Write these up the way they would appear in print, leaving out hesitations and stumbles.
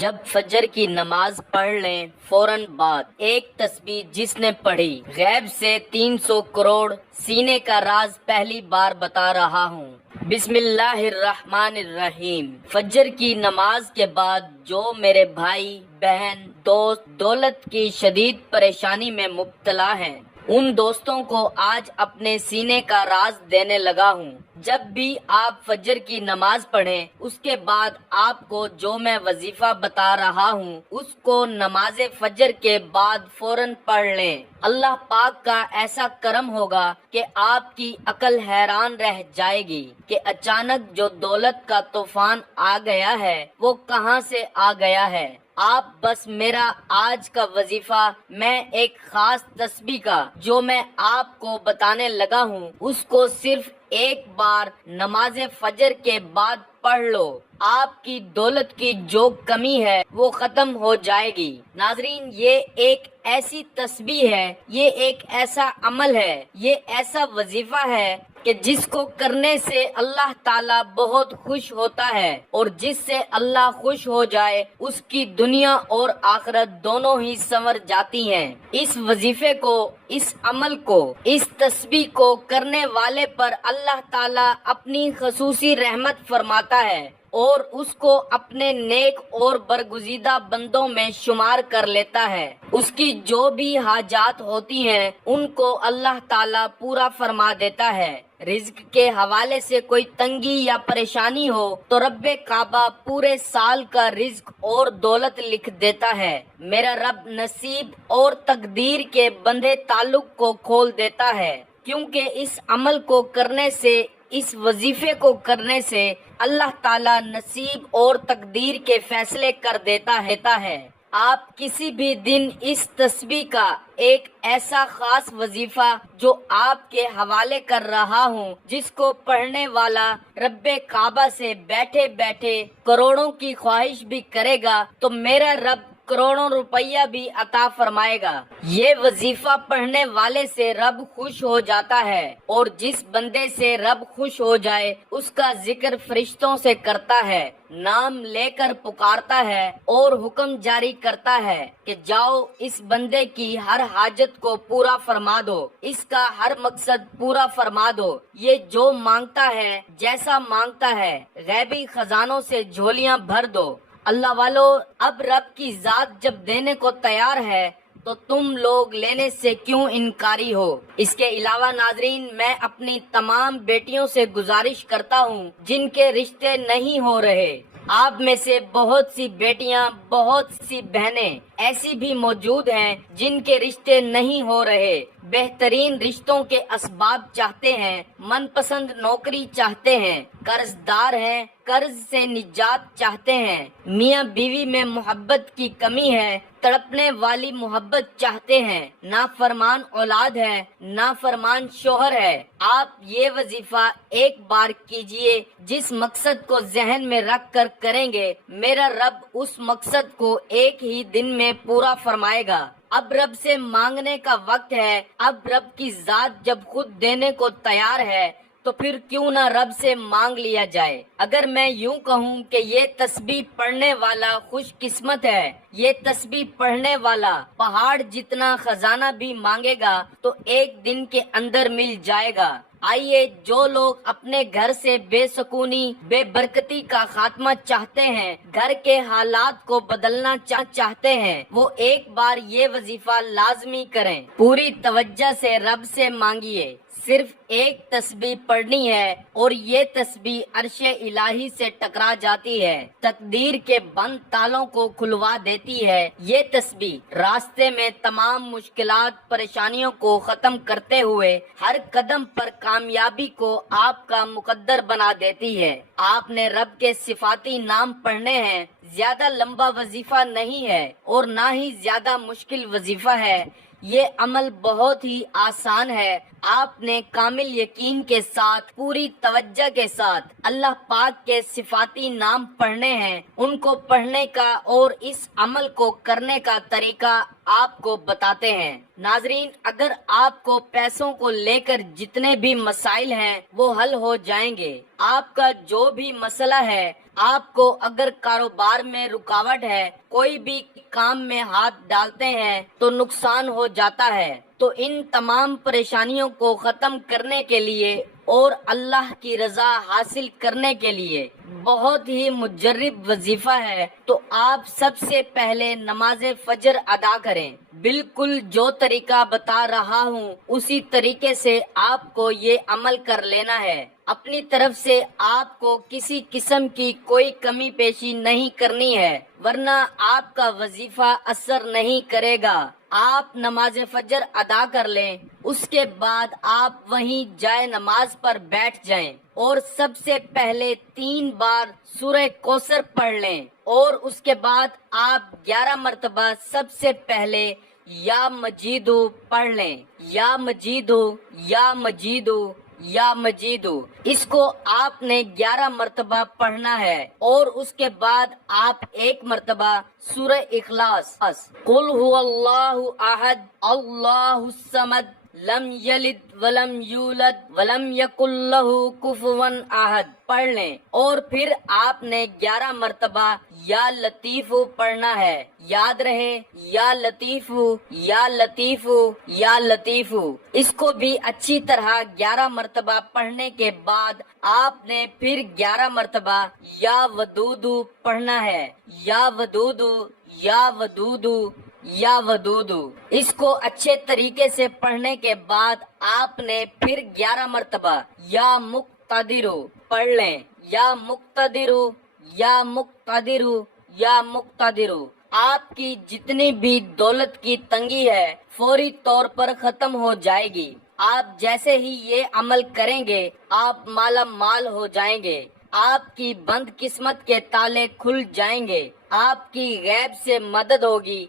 جب فجر کی نماز پڑھ لیں فوراً بعد ایک تسبیح جس نے پڑھی، غیب سے 300 کروڑ سینے کا راز پہلی بار بتا رہا ہوں۔ بسم اللہ الرحمن الرحیم۔ فجر کی نماز کے بعد جو میرے بھائی بہن دوست دولت کی شدید پریشانی میں مبتلا ہیں، ان دوستوں کو آج اپنے سینے کا راز دینے لگا ہوں۔ جب بھی آپ فجر کی نماز پڑھیں، اس کے بعد آپ کو جو میں وظیفہ بتا رہا ہوں اس کو نماز فجر کے بعد فوراً پڑھ لیں۔ اللہ پاک کا ایسا کرم ہوگا کہ آپ کی عقل حیران رہ جائے گی کہ اچانک جو دولت کا طوفان آ گیا ہے وہ کہاں سے آ گیا ہے۔ آپ بس میرا آج کا وظیفہ، میں ایک خاص تسبیح کا جو میں آپ کو بتانے لگا ہوں، اس کو صرف ایک بار نماز فجر کے بعد پڑھ لو، آپ کی دولت کی جو کمی ہے وہ ختم ہو جائے گی۔ ناظرین، یہ ایک ایسی تسبیح ہے، یہ ایک ایسا عمل ہے، یہ ایسا وظیفہ ہے کہ جس کو کرنے سے اللہ تعالیٰ بہت خوش ہوتا ہے، اور جس سے اللہ خوش ہو جائے اس کی دنیا اور آخرت دونوں ہی سنور جاتی ہیں۔ اس وظیفے کو، اس عمل کو، اس تسبیح کو کرنے والے پر اللہ تعالیٰ اپنی خصوصی رحمت فرماتا ہے اور اس کو اپنے نیک اور برگزیدہ بندوں میں شمار کر لیتا ہے۔ اس کی جو بھی حاجات ہوتی ہیں ان کو اللہ تعالیٰ پورا فرما دیتا ہے۔ رزق کے حوالے سے کوئی تنگی یا پریشانی ہو تو رب کعبہ پورے سال کا رزق اور دولت لکھ دیتا ہے۔ میرا رب نصیب اور تقدیر کے بندھے تعلق کو کھول دیتا ہے، کیونکہ اس عمل کو کرنے سے، اس وظیفے کو کرنے سے اللہ تعالیٰ نصیب اور تقدیر کے فیصلے کر دیتا ہے۔ آپ کسی بھی دن اس تسبیح کا ایک ایسا خاص وظیفہ جو آپ کے حوالے کر رہا ہوں، جس کو پڑھنے والا رب کعبہ سے بیٹھے بیٹھے کروڑوں کی خواہش بھی کرے گا تو میرا رب کروڑوں روپیہ بھی عطا فرمائے گا۔ یہ وظیفہ پڑھنے والے سے رب خوش ہو جاتا ہے، اور جس بندے سے رب خوش ہو جائے اس کا ذکر فرشتوں سے کرتا ہے، نام لے کر پکارتا ہے اور حکم جاری کرتا ہے کہ جاؤ اس بندے کی ہر حاجت کو پورا فرما دو، اس کا ہر مقصد پورا فرما دو، یہ جو مانگتا ہے، جیسا مانگتا ہے، غیبی خزانوں سے جھولیاں بھر دو۔ اللہ والو، اب رب کی ذات جب دینے کو تیار ہے تو تم لوگ لینے سے کیوں انکاری ہو۔ اس کے علاوہ ناظرین، میں اپنی تمام بیٹیوں سے گزارش کرتا ہوں جن کے رشتے نہیں ہو رہے، آپ میں سے بہت سی بیٹیاں، بہت سی بہنیں ایسی بھی موجود ہیں جن کے رشتے نہیں ہو رہے، بہترین رشتوں کے اسباب چاہتے ہیں، من پسند نوکری چاہتے ہیں، قرض دار ہیں، قرض سے نجات چاہتے ہیں، میاں بیوی میں محبت کی کمی ہے، تڑپنے والی محبت چاہتے ہیں، نافرمان اولاد ہے، نافرمان شوہر ہے۔ آپ یہ وظیفہ ایک بار کیجئے، جس مقصد کو ذہن میں رکھ کر کریں گے میرا رب اس مقصد کو ایک ہی دن میں پورا فرمائے گا۔ اب رب سے مانگنے کا وقت ہے، اب رب کی ذات جب خود دینے کو تیار ہے تو پھر کیوں نہ رب سے مانگ لیا جائے۔ اگر میں یوں کہوں کہ یہ تسبیح پڑھنے والا خوش قسمت ہے، یہ تسبیح پڑھنے والا پہاڑ جتنا خزانہ بھی مانگے گا تو ایک دن کے اندر مل جائے گا۔ آئیے، جو لوگ اپنے گھر سے بے سکونی، بے برکتی کا خاتمہ چاہتے ہیں، گھر کے حالات کو بدلنا چاہتے ہیں، وہ ایک بار یہ وظیفہ لازمی کریں، پوری توجہ سے رب سے مانگیے۔ صرف ایک تسبیح پڑھنی ہے اور یہ تسبیح عرش الہی سے ٹکرا جاتی ہے، تقدیر کے بند تالوں کو کھلوا دیتی ہے۔ یہ تسبیح راستے میں تمام مشکلات، پریشانیوں کو ختم کرتے ہوئے ہر قدم پر کامیابی کو آپ کا مقدر بنا دیتی ہے۔ آپ نے رب کے صفاتی نام پڑھنے ہیں، زیادہ لمبا وظیفہ نہیں ہے اور نہ ہی زیادہ مشکل وظیفہ ہے، یہ عمل بہت ہی آسان ہے۔ آپ نے کامل یقین کے ساتھ، پوری توجہ کے ساتھ اللہ پاک کے صفاتی نام پڑھنے ہیں۔ ان کو پڑھنے کا اور اس عمل کو کرنے کا طریقہ آپ کو بتاتے ہیں۔ ناظرین، اگر آپ کو پیسوں کو لے کر جتنے بھی مسائل ہیں وہ حل ہو جائیں گے۔ آپ کا جو بھی مسئلہ ہے، آپ کو اگر کاروبار میں رکاوٹ ہے، کوئی بھی کام میں ہاتھ ڈالتے ہیں تو نقصان ہو جاتا ہے، تو ان تمام پریشانیوں کو ختم کرنے کے لیے اور اللہ کی رضا حاصل کرنے کے لیے بہت ہی مجرب وظیفہ ہے۔ تو آپ سب سے پہلے نماز فجر ادا کریں۔ بالکل جو طریقہ بتا رہا ہوں اسی طریقے سے آپ کو یہ عمل کر لینا ہے۔ اپنی طرف سے آپ کو کسی قسم کی کوئی کمی بیشی نہیں کرنی ہے، ورنہ آپ کا وظیفہ اثر نہیں کرے گا۔ آپ نماز فجر ادا کر لیں، اس کے بعد آپ وہیں جائے نماز پر بیٹھ جائیں اور سب سے پہلے 3 بار سورہ کوثر پڑھ لیں، اور اس کے بعد آپ 11 مرتبہ سب سے پہلے یا مجیدو پڑھ لیں۔ یا مجیدو، یا مجیدو، یا مجیدو، اس کو آپ نے 11 مرتبہ پڑھنا ہے، اور اس کے بعد آپ 1 مرتبہ سورہ اخلاص، قل هو اللہ احد اللہ الصمد لم یلد ولم یولد ولم یکن لہ کفوا احد پڑھ لیں، اور پھر آپ نے 11 مرتبہ یا لطیف پڑھنا ہے۔ یاد رہے، یا لطیف، یا لطیف، یا لطیف۔ اس کو بھی اچھی طرح 11 مرتبہ پڑھنے کے بعد آپ نے پھر 11 مرتبہ یا ودود پڑھنا ہے۔ یا ودود، یا ودود، یا ودود۔ اس کو اچھے طریقے سے پڑھنے کے بعد آپ نے پھر 11 مرتبہ یا مقتدر پڑھ لیں۔ یا مقتدر، یا مقتدر، یا مقتدر۔ آپ کی جتنی بھی دولت کی تنگی ہے فوری طور پر ختم ہو جائے گی۔ آپ جیسے ہی یہ عمل کریں گے آپ مالا مال ہو جائیں گے، آپ کی بند قسمت کے تالے کھل جائیں گے، آپ کی غیب سے مدد ہوگی۔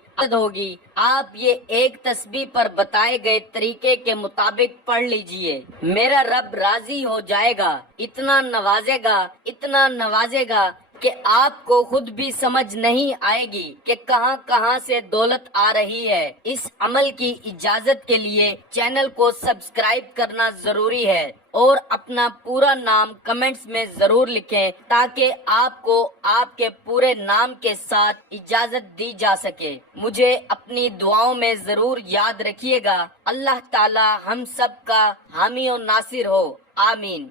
آپ یہ ایک تسبیح پر بتائے گئے طریقے کے مطابق پڑھ لیجئے، میرا رب راضی ہو جائے گا، اتنا نوازے گا، اتنا نوازے گا کہ آپ کو خود بھی سمجھ نہیں آئے گی کہ کہاں کہاں سے دولت آ رہی ہے۔ اس عمل کی اجازت کے لیے چینل کو سبسکرائب کرنا ضروری ہے، اور اپنا پورا نام کمنٹس میں ضرور لکھیں تاکہ آپ کو آپ کے پورے نام کے ساتھ اجازت دی جا سکے۔ مجھے اپنی دعاؤں میں ضرور یاد رکھیے گا۔ اللہ تعالی ہم سب کا حامی و ناصر ہو، آمین۔